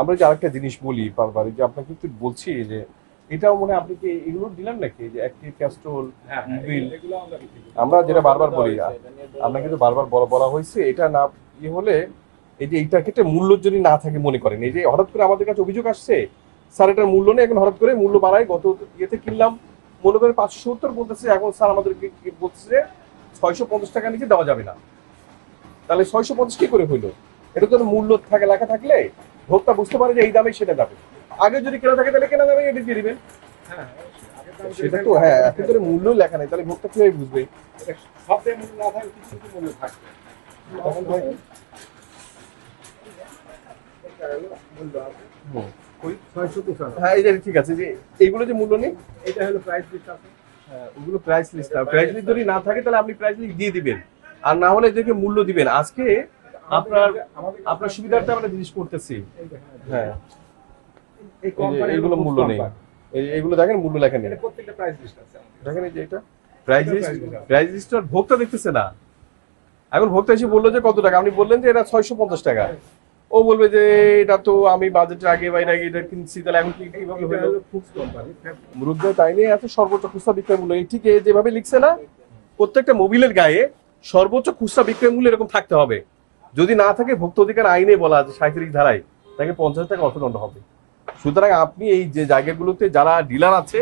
আমরা যে আরেকটা জিনিস বলি বারবার, যে আপনাকে কিন্তু বলছি যে এটাও মনে হয় আপনি কি এগুলো দিলেন নাকি, যে অ্যাক্টিভ ক্যাস্ট্রল বিল, আমরা যেটা বারবার বলি, আপনাকে কিন্তু বারবার বলা বলা হয়েছে এটা না ইয়ে হলে, এই যে এইটার ক্ষেত্রে মূল্য যদি না থাকে মনে করেন, এই যে হঠাৎ করে আমাদের কাছে অভিযোগ আসছে স্যার এটার মূল্য নেই, এখন হঠাৎ করে মূল্য বাড়ায়, গত ইয়েতে কিনলাম মনে করেন 570, বলতেছে এখন স্যার আমাদেরকে বলছে যে 650 টাকা নিচে দেওয়া যাবে না। তাহলে 650 কি করে হইলো? এটা তো মূল্য থাকে, লেখা থাকলে ভোক্তা বুঝতে পারে যে এই দামে সেটা যাবে। আগে যদি কেনা থাকে তাহলে কেনা যাবে, এটা দিয়ে দিবেন। সেটা তো হ্যাঁ, এখন তো মূল্য লেখা নেই, তাহলে ভোক্তা কিভাবে বুঝবে? সবটাই মূল্য না থাকে, কিছু কিছু মূল্য থাকবে। তখন হয় কি? মূল্য আছে। হুম। ওই 650 হ্যাঁ, এই যে ঠিক আছে, যে এইগুলো যে মূল্য নেই, এটা হলো প্রাইস লিস্ট আছে। হ্যাঁ, ওগুলো প্রাইস লিস্ট, প্রাইস লিস্ট যদি না থাকে তাহলে আপনি প্রাইস লিস্ট দিয়ে দিবেন, আর না হলে এদেরকে মূল্য দিবেন। আজকে আপনার আপনার সুবিধার্থে আমরা জিনিস করতেছি। হ্যাঁ, এই এই যে কোম্পানি এইগুলো মূল্য নেই, এইগুলো দেখেন মূল্য লেখা নেই, এটা প্রত্যেকটা প্রাইস লিস্ট আছে আমাদের। দেখেন এই যে এটা প্রাইস লিস্ট, প্রাইস লিস্ট আর ভোক্তা দেখতেছে না। এখন ভোক্তা এসে বললো যে কত টাকা, আপনি বললেন যে এটা 650 টাকা, ও বলবে যে এটা তো আমি বাজেটের আগে বাইরে আগে এটা কিনছি, তাহলে এখন কিভাবে এটা হলো? হলো ফুডস কোম্পানি। মুরুব্বী তাই নিয়ে এত সর্বোচ্চ খুচরা বিক্রয় মূল্য, এই ঠিক যেভাবে লিখছে না, প্রত্যেকটা মোবিলের গায়ে সর্বোচ্চ খুচরা বিক্রয় মূল্য এরকম থাকতে হবে। যদি না থাকে ভোক্তা অধিকার আইনে বলা আছে 37 ধারায় তাকে 50 টাকা অর্থদণ্ড হবে। সুতরাং আপনি এই যে জায়গাগুলোতে যারা ডিলার আছে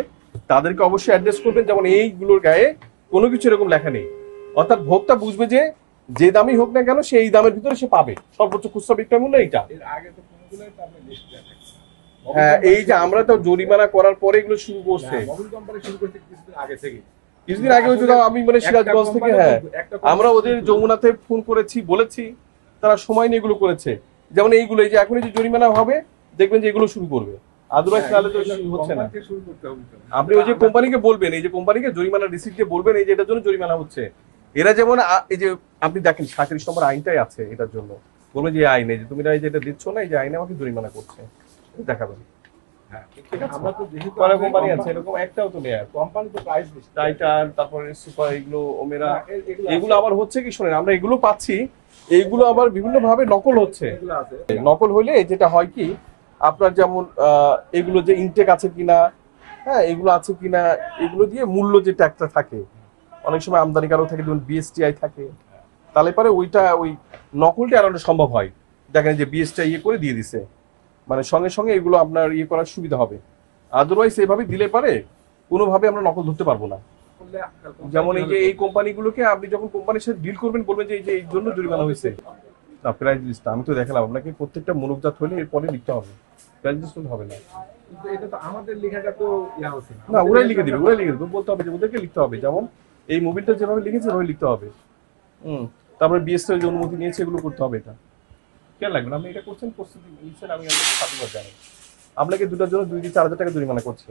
তাদেরকে অবশ্যই অ্যাড্রেস করবেন, যেমন এইগুলোর গায়ে কোনো কিছু এরকম লেখা নেই। অর্থাৎ ভোক্তা বুঝবে যে যে দামই হোক না কেন সে এই দামের ভিতরে সে পাবে, সর্বোচ্চ খুচরা বিক্রয় মূল্য এইটা। এর আগে তো কোনগুলোই তো আপনি লিস্ট দেয়া থাকে। হ্যাঁ, এই যে আমরা তো জরিমানা করার পরে এগুলো শুরু করছে, মোবিল কোম্পানি শুরু করতে কিছুদিন আগে থেকে। কিছুদিন আগে হয়তো তাও আমি মানে সিরাজগঞ্জ থেকে, হ্যাঁ আমরা ওদের যমুনাতে ফোন করেছি, বলেছি, তারা সময় নিয়ে এগুলো করেছে। যেমন এইগুলো, এই যে এখন যে জরিমানা হবে দেখবেন যে এগুলো শুরু করবে, আদারওয়াইজ তাহলে তো হচ্ছে না। শুরু করতে হবে তো। আপনি ওই যে কোম্পানিকে বলবেন, এই যে কোম্পানিকে জরিমানা রিসিট দিয়ে বলবেন এই যে এটার জন্য জরিমানা হচ্ছে। এরা যেমন এই যে আপনি দেখেন 37 নম্বর আইনটাই আছে এটার জন্য, বলবেন যে এই আইনে যে তুমি এই যে এটা দিচ্ছ না, এই যে আইনে আমাকে জরিমানা করছে, দেখাবেন। হ্যাঁ, ঠিক আছে, আমরা তো যেহেতু কয়টা কোম্পানি আছে এরকম, একটাও তো নেই। কোম্পানি তো প্রাইস লিস্ট টাইটান, তারপরে সুপার, এগুলো ওমেরা, এগুলো এগুলো আবার হচ্ছে কি শোনেন, আমরা এগুলো পাচ্ছি, এইগুলো আবার বিভিন্ন ভাবে নকল হচ্ছে। এগুলো আছে। নকল হইলে যেটা হয় কি, আপনার যেমন এগুলো যে ইনটেক আছে কিনা, হ্যাঁ এগুলো আছে কিনা, এগুলো দিয়ে মূল্য যে ট্যাগটা থাকে, অনেক সময় আমদানিকারক থাকে, যেমন বিএসটিআই থাকে, তাহলে পরে ওইটা ওই নকলটা এড়ানো সম্ভব হয়। দেখেন যে বিএসটিআই ইয়ে করে দিয়ে দিছে, মানে সঙ্গে সঙ্গে এগুলো আপনার ইয়ে করার সুবিধা হবে। আদারওয়াইজ এভাবে দিলে পারে কোনোভাবে আমরা নকল ধরতে পারবো না। যেমন এই যে এই কোম্পানিগুলোকে আপনি যখন কোম্পানির সাথে ডিল করবেন বলবেন যে এই যে এই জন্য জরিমানা হয়েছে, না প্রাইস লিস্ট আমি তো দেখালাম আপনাকে, প্রত্যেকটা মনোজাত হলে এরপরে লিখতে হবে, প্রাইস লিস্ট হবে না। কিন্তু এটা তো আমাদের লেখাটা তো ইয়া হচ্ছে না, ওরাই লিখে দিবে, ওরাই লিখে দেবে, বলতে হবে যে ওদেরকে লিখতে হবে, যেমন এই মোবিলটা যেভাবে লিখেছে ওভাবে লিখতে হবে। তারপরে বিএসটিআই যে অনুমতি নিয়েছে এগুলো করতে হবে। এটা কেন লাগবে না, আপনি এটা করছেন, প্রস্তুতি নিচ্ছেন, আমি আপনাকে 7 বার জানি, আপনাকে দুটার জন্য 2-4 হাজার টাকা জরিমানা করছি।